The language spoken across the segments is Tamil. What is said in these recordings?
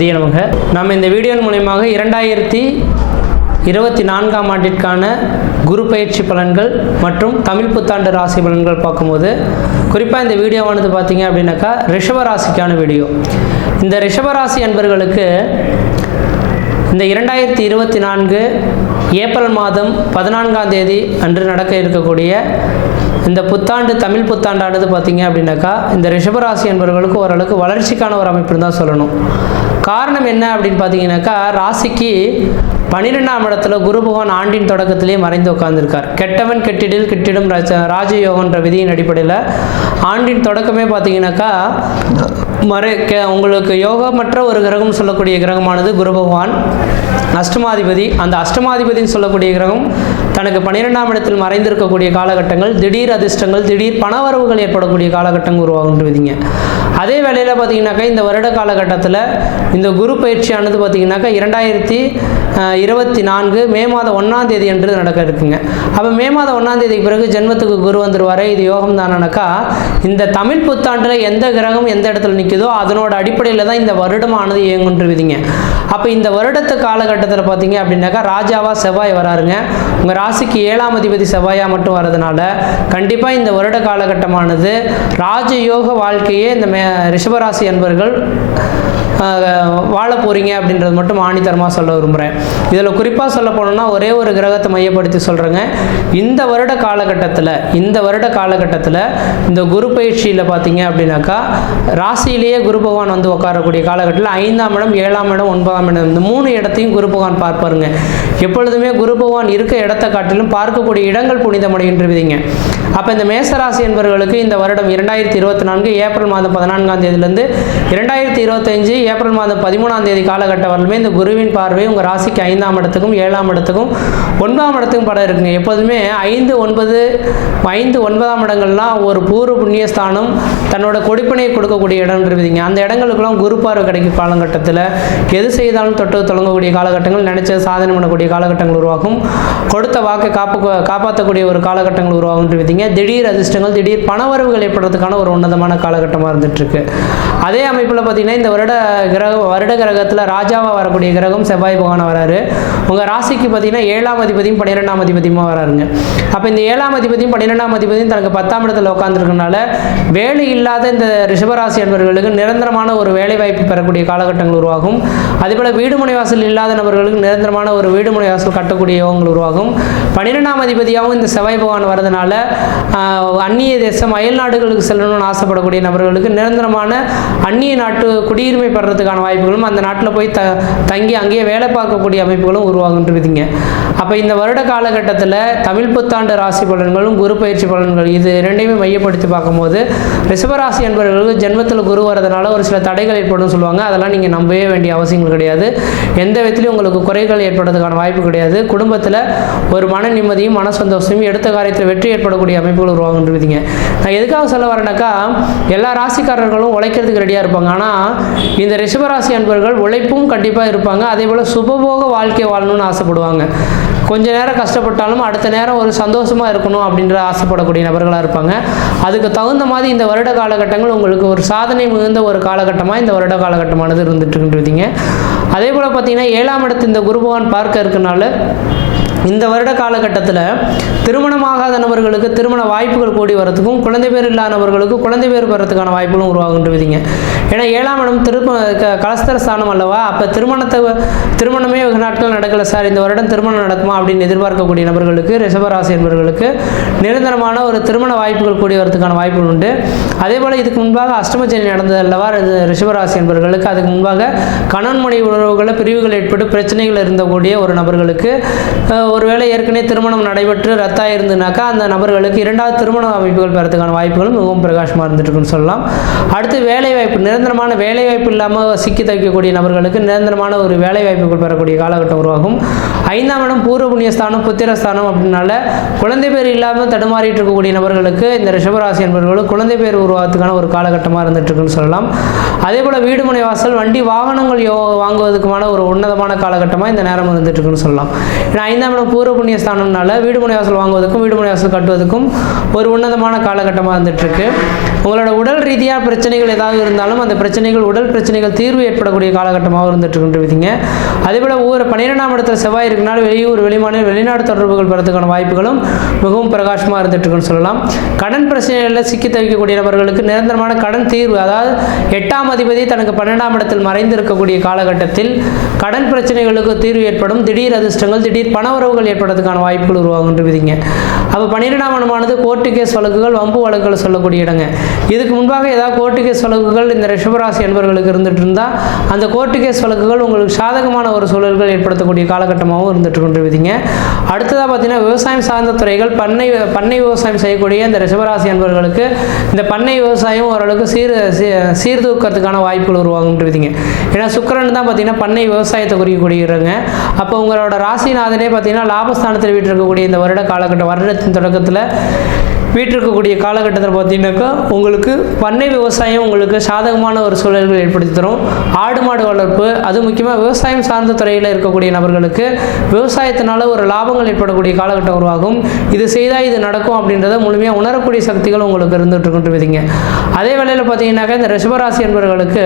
சிவாய நமக. நம்ம இந்த வீடியோ மூலமாக 2024ஆம் ஆண்டிற்கான குரு பயிற்சி பலன்கள் மற்றும் தமிழ் புத்தாண்டு ராசி பலன்கள் பார்க்கும்போது, குறிப்பாக இந்த வீடியோவானது பார்த்தீங்க அப்படின்னாக்கா ரிஷபராசிக்கான வீடியோ. இந்த ரிஷபராசி அன்பர்களுக்கு இந்த 2024 ஏப்ரல் மாதம் 14ஆம் தேதி அன்று நடக்க இருக்கக்கூடிய இந்த புத்தாண்டு தமிழ் புத்தாண்டானது பார்த்தீங்க அப்படின்னாக்கா இந்த ரிஷபராசி என்பவர்களுக்கு ஓரளவுக்கு வளர்ச்சிக்கான ஒரு அமைப்புன்னு தான் சொல்லணும். காரணம் என்ன அப்படின்னு பார்த்தீங்கன்னாக்கா, ராசிக்கு 12ஆம் இடத்துல குரு பகவான் ஆண்டின் தொடக்கத்திலேயே மறைந்து உட்கார்ந்துருக்கார். கெட்டவன் கெட்டிடில் கிட்டிடும் ராஜயோகன்ற விதியின் அடிப்படையில் ஆண்டின் தொடக்கமே பார்த்தீங்கன்னாக்கா உங்களுக்கு யோகமற்ற ஒரு கிரகம் சொல்லக்கூடிய கிரகமானது குரு பகவான் அஷ்டமாதிபதி. அந்த அஷ்டமாதிபதினு சொல்லக்கூடிய கிரகம் தனக்கு 12ஆம் இடத்தில் மறைந்திருக்கக்கூடிய காலகட்டங்கள் திடீர் அதிர்ஷ்டங்கள், திடீர் பணவரவுகள் ஏற்படக்கூடிய காலகட்டங்கள் உருவாகுன்றதுங்க. அதே வேளையில் பார்த்தீங்கன்னாக்கா இந்த வருட காலகட்டத்தில் இந்த குரு பயிற்சியானது பார்த்தீங்கன்னாக்கா 2024 மே மாதம் 1ஆம் தேதி என்று நடக்க இருக்குங்க. அப்போ மே மாதம் 1ஆம் தேதிக்கு பிறகு ஜென்மத்துக்கு குரு வந்துருவார். இது யோகம் தானக்கா. இந்த தமிழ் புத்தாண்டில் எந்த கிரகம் எந்த இடத்துல நிற்குதோ அதனோட அடிப்படையில் தான் இந்த வருடமானது இயங்குன்றுவிதிங்க. அப்போ இந்த வருடத்து காலகட்டத்தில் பார்த்தீங்க அப்படின்னாக்கா ராஜாவா செவ்வாய் வராருங்க. உங்கள் ராசிக்கு 7ஆம் அதிபதி செவ்வாயாக மட்டும் வரதுனால கண்டிப்பாக இந்த வருட காலகட்டமானது ராஜயோக வாழ்க்கையே இந்த ரிஷபராசி அன்பர்கள் வாழ போகிறீங்க அப்படின்றது மட்டும் ஆணித்தரமாக சொல்ல விரும்புகிறேன். இதில் குறிப்பாக சொல்ல போனோம்னா ஒரே ஒரு கிரகத்தை மையப்படுத்தி சொல்கிறேங்க. இந்த வருட காலகட்டத்தில் இந்த குரு பயிற்சியில் பார்த்தீங்க அப்படின்னாக்கா ராசியிலேயே குரு பகவான் வந்து உட்காரக்கூடிய காலகட்டத்தில் 5ஆம் இடம், 7ஆம் இடம், 9ஆம் இடம் இந்த 3 இடத்தையும் குரு பகவான் பார்ப்பாருங்க. எப்பொழுதுமே குரு பகவான் இருக்க இடத்தை காட்டிலும் பார்க்கக்கூடிய இடங்கள் புனிதமடைகின்றவிதிங்க. அப்போ இந்த மேசராசி என்பவர்களுக்கு இந்த வருடம் 2024 ஏப்ரல் மாதம் 14ஆம் தேதியிலிருந்து 2025 ஏப்ரல் மாதம் 13ஆம் தேதி காலகட்டம் வரலுமே இந்த குருவின் பார்வை உங்கள் ராசிக்கு 5ஆம் இடத்துக்கும் 7ஆம் இடத்துக்கும் 9ஆம் இடத்துக்கும் படம் இருக்குங்க. எப்போதுமே 5, 9ஆம் இடங்கள்லாம் ஒரு பூர்வ புண்ணிய ஸ்தானம், தன்னோட கொடுப்பினையை கொடுக்கக்கூடிய இடம் இருக்குதுங்க. அந்த இடங்களுக்கெல்லாம் குரு பார்வை கிடைக்கும் காலகட்டத்தில் எது செய்தாலும் தொட்டு தொடங்கக்கூடிய காலகட்டங்கள், நினைச்சது சாதனை பண்ணக்கூடிய காலகட்டங்கள் உருவாகும். கொடுத்த வாக்கை காப்பாற்றக்கூடிய ஒரு காலகட்டங்கள் உருவாகுன்றதுங்க. திடீர் அதிர்ஷ்டங்கள், திடீர் பணவரவுகள் ஏற்படுறதுக்கான ஒரு உன்னதமான காலகட்டமாக இருந்துட்டு இருக்கு. அதே அமைப்பில் பார்த்தீங்கன்னா இந்த வருட கிரகத்தில் ராஜாவாக வரக்கூடிய கிரகம் செவ்வாய் பகவான் வராரு. உங்கள் ராசிக்கு பார்த்தீங்கன்னா 7ஆம் அதிபதியும் 12ஆம் அதிபதியுமா வராருங்க. அப்போ இந்த 7ஆம் அதிபதியும் 12ஆம் அதிபதியும் தனக்கு 10ஆம் இடத்துல உட்காந்துருக்கனால வேலை இல்லாத இந்த ரிஷபராசி என்பவர்களுக்கு நிரந்தரமான ஒரு வேலை வாய்ப்பு பெறக்கூடிய காலகட்டங்கள் உருவாகும். அதேபோல் வீடு முனை வாசல் இல்லாத நபர்களுக்கு நிரந்தரமான ஒரு வீடு முனை வாசல் கட்டக்கூடிய யோகங்கள் உருவாகும். 12ஆம் அதிபதியாகவும் இந்த செவ்வாய் பகவான் வரதுனால அந்நிய தேசம் அயல் நாடுகளுக்கு செல்லணும்னு ஆசைப்படக்கூடிய நபர்களுக்கு நிரந்தரமான அந்நிய நாட்டு குடியுரிமை பெறதுக்கான வாய்ப்புகளும், அந்த நாட்டில் போய் தங்கி அங்கேயே வேலை பார்க்கக்கூடிய அமைப்புகளும் உருவாகுன்றதுங்க. அப்போ இந்த வருட காலகட்டத்தில் தமிழ் புத்தாண்டு ராசி பலன்களும் குரு பயிற்சி பலன்கள் இது ரெண்டையுமே மையப்படுத்தி பார்க்கும்போது ரிஷபராசி என்பவர்களுக்கு ஜென்மத்தில் குரு வரதுனால ஒரு சில தடைகள் ஏற்படும் சொல்லுவாங்க. அதெல்லாம் நீங்கள் நம்பவே வேண்டிய அவசியங்கள் கிடையாது. எந்த விதத்திலையும் உங்களுக்கு குறைகள் ஏற்படுறதுக்கான வாய்ப்பு கிடையாது. குடும்பத்தில் ஒரு மன நிம்மதியும் மன சந்தோஷமும், எடுத்த காரியத்தில் வெற்றி ஏற்படக்கூடிய அமைப்புகள் உருவாகுன்றதுங்க. நான் எதுக்காக சொல்ல வரேன்னாக்கா, எல்லா ராசிக்காரர்களும் உழைக்கிறதுக்கு ரெடியாக இருப்பாங்க. ஆனால் இந்த ரிஷபராசி அன்பர்கள் உழைப்பும் கண்டிப்பாக இருப்பாங்க. அதே போல் சுபபோக வாழ்க்கை வாழணும்னு ஆசைப்படுவாங்க. கொஞ்ச நேரம் கஷ்டப்பட்டாலும் அடுத்த நேரம் ஒரு சந்தோஷமாக இருக்கணும் அப்படின்ற ஆசைப்படக்கூடிய நபர்களாக இருப்பாங்க. அதுக்கு தகுந்த மாதிரி இந்த வருட காலகட்டங்கள் உங்களுக்கு ஒரு சாதனை மிகுந்த ஒரு காலகட்டமாக இந்த வருட காலகட்டமானது இருந்துட்டுருக்குன்றீங்க. அதே போல் பார்த்தீங்கன்னா 7ஆம் இடத்து இந்த குரு பகவான் பார்க்க இருக்கனால இந்த வருட காலகட்டத்தில் திருமணமாகாத நபர்களுக்கு திருமண வாய்ப்புகள் கூடி வரத்துக்கும், குழந்தை பேர் இல்லாதவர்களுக்கு குழந்தை பேர் பெறத்துக்கான வாய்ப்புகளும் உருவாகுன்றவிதிங்க. ஏன்னா 7ஆம் இடம் கலஸ்தர ஸ்தானம் அல்லவா. அப்போ திருமணமே வெகு நாட்கள் நடக்கலை சார், இந்த வருடம் திருமணம் நடக்குமா அப்படின்னு எதிர்பார்க்கக்கூடிய நபர்களுக்கு, ரிஷபராசி என்பவர்களுக்கு நிரந்தரமான ஒரு திருமண வாய்ப்புகள் கூடி வரதுக்கான வாய்ப்புகள் உண்டு. அதே போல் இதுக்கு முன்பாக அஷ்டமச்சனி நடந்தது அல்லவா ரிஷபராசி என்பவர்களுக்கு, அதுக்கு முன்பாக கணவன் மனைவி உறவுகளில் பிரிவுகள் ஏற்பட்டு பிரச்சனைகள் இருந்தக்கூடிய ஒரு நபர்களுக்கு ஒருவேளை ஏற்கனவே திருமணம் நடைபெற்று ரத்தாக இருந்துனாக்கா அந்த நபர்களுக்கு 2வது திருமண அமைப்புகள் பெறதுக்கான வாய்ப்புகளும் மிகவும் பிரகாசமாக இருந்துட்டுருக்குன்னு சொல்லலாம். அடுத்து வேலைவாய்ப்பு, நிரந்தரமான வேலைவாய்ப்பு இல்லாமல் சிக்கி தைக்கக்கூடிய நபர்களுக்கு நிரந்தரமான ஒரு வேலைவாய்ப்புகள் பெறக்கூடிய காலகட்டம் உருவாகும். 5ஆம் இடம் பூர்வ புண்ணியஸ்தானம், புத்திரஸ்தானம் அப்படின்னால குழந்தை பேர் இல்லாமல் தடுமாறிட்டு இருக்கக்கூடிய நபர்களுக்கு இந்த ரிஷபராசி என்பவர்களுக்கு குழந்தை பேர் உருவாகிறதுக்கான ஒரு காலகட்டமாக இருந்துட்டுருக்குன்னு சொல்லலாம். அதே போல் வீடு முனை வாசல், வண்டி வாகனங்கள் வாங்குவதற்குமான ஒரு உன்னதமான காலகட்டமாக இந்த நேரம் இருந்துட்டுருக்குன்னு சொல்லலாம். ஏன்னா 5ஆம் இடம் பூர்வ புண்ணிய ஸ்தானம்னால வீடு மனை வாசல் வாங்குவதற்கும் வீடு மனை வாசல் கட்டுவதற்கும் ஒரு உன்னதமான காலகட்டமாக இருந்துகிட்ருக்கு. உங்களோட உடல் ரீதியாக பிரச்சனைகள் ஏதாவது இருந்தாலும் அந்த பிரச்சனைகள் உடல் பிரச்சனைகள் தீர்வு ஏற்படக்கூடிய காலகட்டமாக இருந்துகிட்ருக்குன்றீங்க. அதேபோல் ஒவ்வொரு 12ஆம் இடத்துல செவ்வாய் இருக்கனால வெளியூர் வெளிமாநில வெளிநாடு தொடர்புகள் பெறதுக்கான வாய்ப்புகளும் மிகவும் பிரகாசமாக இருந்துகிட்ருக்குன்னு சொல்லலாம். கடன் பிரச்சனைகளில் சிக்கி தவிக்கக்கூடிய நபர்களுக்கு நிரந்தரமான கடன் தீர்வு, அதாவது 8ஆம் அதிபதி தனக்கு 12ஆம் இடத்தில் மறைந்து இருக்கக்கூடிய காலகட்டத்தில் கடன் பிரச்சனைகளுக்கு தீர்வு ஏற்படும். திடீர் அதிர்ஷ்டங்கள் திடீர் பண உறவுகள் ஏற்படுறதுக்கான வாய்ப்புகள் உருவாகுன்றீங்க. அப்போ 12ஆம் இடமானது கோர்ட்டு கேஸ் வழக்குகள் வம்பு வழக்குகள் சொல்லக்கூடிய இடங்க. இதுக்கு முன்பாக ஏதாவது கோர்ட்டு கேஸ் வழக்குகள் இந்த ரிஷபராசி என்பவர்களுக்கு இருந்துட்டு இருந்தால் அந்த கோர்ட்டு கேஸ் வழக்குகள் உங்களுக்கு சாதகமான ஒரு சூழல்கள் ஏற்படுத்தக்கூடிய காலகட்டமாகவும் இருந்துட்டு கொண்டிருவீங்க. அடுத்ததாக பார்த்தீங்கன்னா விவசாயம் சார்ந்த துறைகள் பண்ணை விவசாயம் செய்யக்கூடிய இந்த ரிஷபராசி என்பவர்களுக்கு இந்த பண்ணை விவசாயம் ஓரளவுக்கு சீர்தூக்கிறதுக்கான வாய்ப்புகள் உருவாகுன்றீங்க. ஏன்னா சுக்கிரன் தான் பார்த்தீங்கன்னா பண்ணை விவசாயத்தை குறிக்கக்கூடியவங்க. அப்போ உங்களோட ராசிநாதனே பார்த்தீங்கன்னா லாபஸ்தானத்தில் வீட்டிருக்கக்கூடிய இந்த வருடத்தின் தொடக்கத்தில் வீட்டிருக்கக்கூடிய காலகட்டத்தில் பார்த்தீங்கன்னாக்கா உங்களுக்கு பண்ணை விவசாயம் உங்களுக்கு சாதகமான ஒரு சூழல்கள் ஏற்படுத்தி தரும். ஆடு மாடு வளர்ப்பு, அது முக்கியமாக விவசாயம் சார்ந்த துறையில் இருக்கக்கூடிய நபர்களுக்கு விவசாயத்தினால ஒரு லாபங்கள் ஏற்படக்கூடிய காலகட்டம் உருவாகும். இது செய்தால் இது நடக்கும் அப்படின்றத முழுமையாக உணரக்கூடிய சக்திகள் உங்களுக்கு இருந்துகிட்டு இருக்குன்றீங்க. அதே வேளையில் பார்த்தீங்கன்னாக்கா இந்த ரிஷபராசி என்பவர்களுக்கு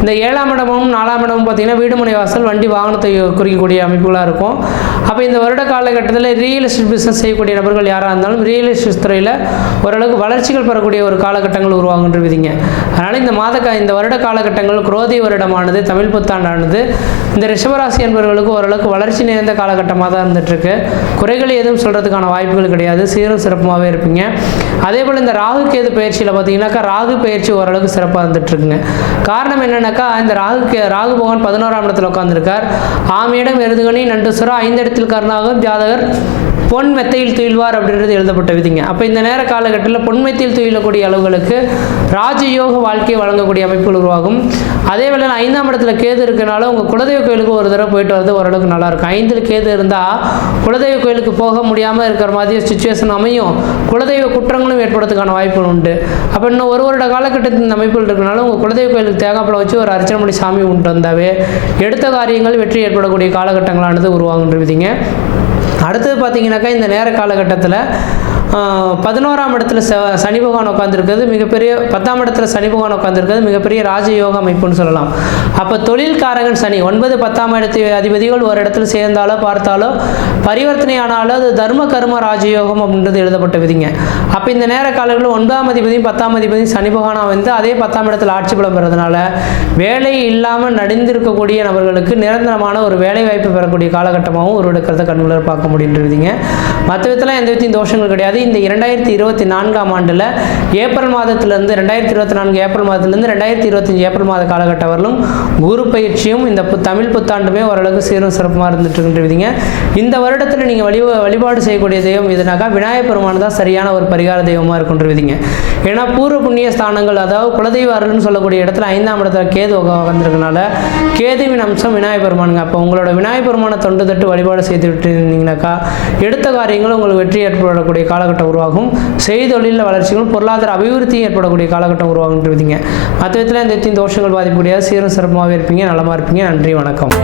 இந்த 7ஆம் இடமும் 4ஆம் இடமும் பார்த்தீங்கன்னா வீடு மனை வாசல் வண்டி வாகனத்தை குறிக்கக்கூடிய அமைப்புகளாக இருக்கும். அப்போ இந்த வருட காலகட்டத்தில் ரியல் எஸ்டேட் பிஸ்னஸ் செய்யக்கூடிய நபர்கள் யாராக இருந்தாலும் ரியல் எஸ்டேட் துறையில் ஓரளவுக்கு வளர்ச்சிகள் பெறக்கூடிய ஒரு காலகட்டங்கள் உருவாகுன்றீங்க. அதனால் இந்த வருட காலகட்டங்கள் குரோதி வருடமானது தமிழ் புத்தாண்டானது இந்த ரிஷபராசி என்பவர்களுக்கு ஓரளவுக்கு வளர்ச்சி நிறைந்த காலகட்டமாக தான் இருந்துகிட்ருக்கு. குறைகள் எதுவும் சொல்கிறதுக்கான வாய்ப்புகள் கிடையாது. சீரும் சிறப்புமாகவே இருப்பீங்க. அதே போல் இந்த ராகு கேது பயிற்சியில் பார்த்தீங்கன்னாக்கா ராகு பயிற்சி ஓரளவுக்கு சிறப்பாக இருந்துகிட்ருக்குங்க. காரணம் என்னென்னாக்கா இந்த ராகு பகவான் 11ஆம் இடத்துல உட்காந்துருக்கார். ஆமியிடம் எருதுகணி நண்டுசுரா 5 இடத்தில் கருணாகும் ஜாதகர் பொன் மெத்தையில் துயில்வார் அப்படின்றது எழுதப்பட்ட விதிங்க. அப்போ இந்த நேர காலகட்டத்தில் பொன்மெத்தையில் துயிலக்கூடிய அளவுகளுக்கு ராஜயோக வாழ்க்கையை வழங்கக்கூடிய அமைப்புகள் உருவாகும். அதே வேளையில் 5ஆம் இடத்துல கேது இருக்கனால உங்கள் குலதெய்வ கோயிலுக்கு ஒரு தடவை போயிட்டு வரது ஓரளவுக்கு நல்லாயிருக்கும். 5இல் கேது இருந்தால் குலதெய்வ கோயிலுக்கு போக முடியாமல் இருக்கிற மாதிரி சுச்சுவேஷன் அமையும். குலதெய்வ குற்றங்களும் ஏற்படுறதுக்கான வாய்ப்புகள் உண்டு. அப்போ இன்னும் ஒரு வருட காலகட்டத்தில் இந்த அமைப்புகள் இருக்கனால உங்கள் குலதெய்வ கோயிலுக்கு தேங்காய்ப்பழம் வச்சு ஒரு அர்ச்சனை பண்ணி சாமி கும்பிட்டு வந்தாவே எடுத்த காரியங்கள் வெற்றி ஏற்படக்கூடிய காலகட்டங்களானது உருவாகுன்றீங்க. அடுத்தது பார்த்தீங்கன்னாக்கா இந்த நேர காலகட்டத்தில் 11ஆம் இடத்துல சனி பகவான் உட்காந்துருக்கிறது மிகப்பெரிய 10ஆம் இடத்துல சனி பகவான் உட்காந்துருக்கிறது மிகப்பெரிய ராஜயோக அமைப்புன்னு சொல்லலாம். அப்போ தொழில்காரகன் சனி 9, 10ஆம் இடத்து அதிபதிகள் ஒரு இடத்துல சேர்ந்தாலோ பார்த்தாலோ பரிவர்த்தனை ஆனாலும் அது தர்ம கர்ம ராஜயோகம் அப்படின்றது எழுதப்பட்ட விதிங்க. அப்போ இந்த நேர காலங்களில் 9ஆம் அதிபதியும் 10ஆம் அதிபதியும் சனி பகவானாக வந்து அதே 10ஆம் இடத்துல ஆட்சி பலம் பெறதுனால வேலை இல்லாமல் நடிந்திருக்கக்கூடிய நபர்களுக்கு நிரந்தரமான ஒரு வேலை வாய்ப்பு பெறக்கூடிய காலகட்டமாகவும் உருவெடுக்கிறத கண்குளர் பார்க்க முடியுன்றீங்க. மற்ற விதத்தில் எந்த விதத்தையும் தோஷங்கள் கிடையாது. இந்த 2024ஆம் ஆண்டில் ஏப்ரல் மாதத்திலிருந்து 2024 ஏப்ரல் மாதத்திலிருந்து 2025 ஏப்ரல் மாத காலகட்டம் வரலும் குரு பயிற்சியும் இந்த தமிழ் புத்தாண்டுமே ஓரளவுக்கு சீரும் சிறப்புமாக இருந்துட்டு இருக்கின்றீங்க. இந்த வருடத்தில் நீங்கள் வழிபாடு செய்யக்கூடிய தெய்வம் எதுனாக்கா விநாயகர் பெருமான் தான் சரியான ஒரு பரிகார தெய்வமாக இருக்குன்றீங்க. ஏன்னா பூர்வ புண்ணிய ஸ்தானங்கள், அதாவது குலதெய்வ அருள்னு சொல்லக்கூடிய இடத்துல 5ஆம் இடத்துல கேது வந்திருக்கனால கேதுவின் அம்சம் விநாயகர் பெருமானுங்க. அப்போ உங்களோட விநாயகர் பெருமானை தொண்டு தட்டு வழிபாடு செய்து விட்டு இருந்தீங்கன்னாக்கா எடுத்த காரியங்களும் உங்களுக்கு வெற்றி ஏற்படக்கூடிய காலகட்டம் உருவாகும். செய்தொழிலில் வளர்ச்சிகளும் பொருளாதார அபிவிருத்தியும் ஏற்படக்கூடிய காலகட்டம் உருவாகுன்றீங்க. மற்ற விதத்தில் இந்த தோஷங்கள் பாதிக்கக்கூடிய சீரும் சிறப்பாகவே இருப்பீங்க, நலமாக இருப்பீங்க. நன்றி, வணக்கம்.